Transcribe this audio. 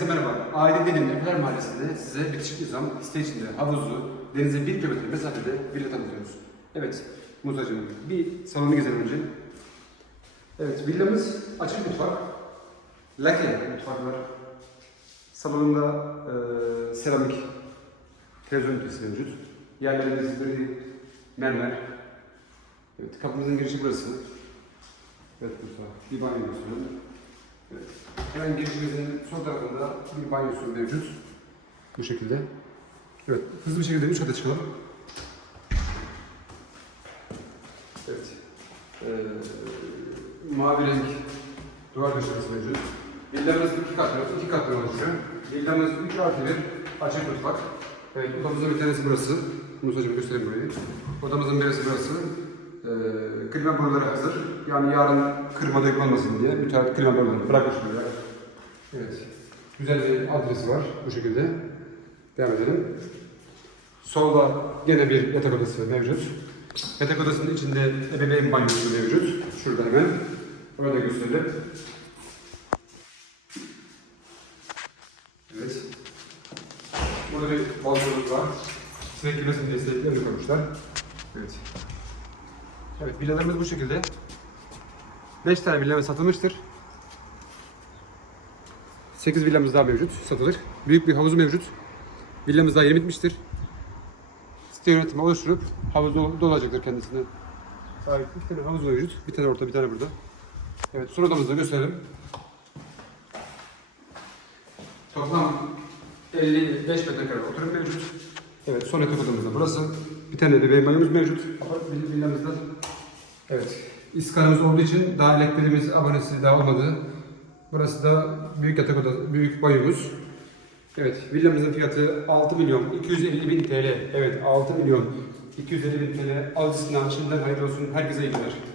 Herkese merhaba. Aile Dedim Efeler Mahallesi'nde size bitişik nizam, site içinde havuzlu, denize bir kilometre mesafede villa tanıtıyoruz. Evet, Musa'cığım bir salonu gezelim önce. Evet, villamız açık mutfak. Lake mutfak var. Salonunda e, seramik televizyon ünitesi mevcut. Yerlerimiz gri, mermer. Evet, kapımızın girişi burası. Evet, Musa. Bir banyo gösterelim. Evet. Hemen girişimizin sol tarafında bir banyosu mevcut. Bu şekilde. Evet, hızlı bir şekilde üst kata çıkalım. Evet. Ee, mavi renk duvar döşemesi mevcut. Villamız iki katlı, iki katlı oluşuyor. Villamız 3 artı 1 açık mutfak. Evet, odamızın bir tanesi burası. Musa'cığım göstereyim burayı. Odamızın birisi burası. Ee, klima boruları hazır. Yani yarın kırma dökme olmasın diye müteahhit klima boruları bırakmış böyle. Evet. Güzel bir adresi var bu şekilde. Devam edelim. Solda gene bir yatak odası mevcut. Yatak odasının içinde ebeveyn banyosu mevcut. Şurada hemen. Orada gösterelim. Evet. Burada bir balkonumuz var. Sinek girmesin diye sineklerini koymuşlar. Evet. Evet, villalarımız bu şekilde. 5 tane villamız satılmıştır. 8 villamız daha mevcut, satılır. Büyük bir havuz mevcut. Villamız daha yeni bitmiştir. Site yönetimi oluşturup havuz dol- dolacaktır kendisine. Sahip bir tane havuz mevcut. Bir tane orta, bir tane burada. Evet, son odamızı da gösterelim. Toplam 55 metrekare oturum mevcut. Evet, son yatak odamız da burası. Bir tane de banyomuz mevcut. Villamızda. Evet, iskanımız olduğu için daha elektriğimiz abonesi daha olmadı. Burası da büyük yatak odası, büyük banyomuz. Evet, villamızın fiyatı 6 milyon 250 bin TL. Evet, 6 milyon 250 bin TL. Alıcısından şimdiden hayırlı olsun. Herkese iyi günler.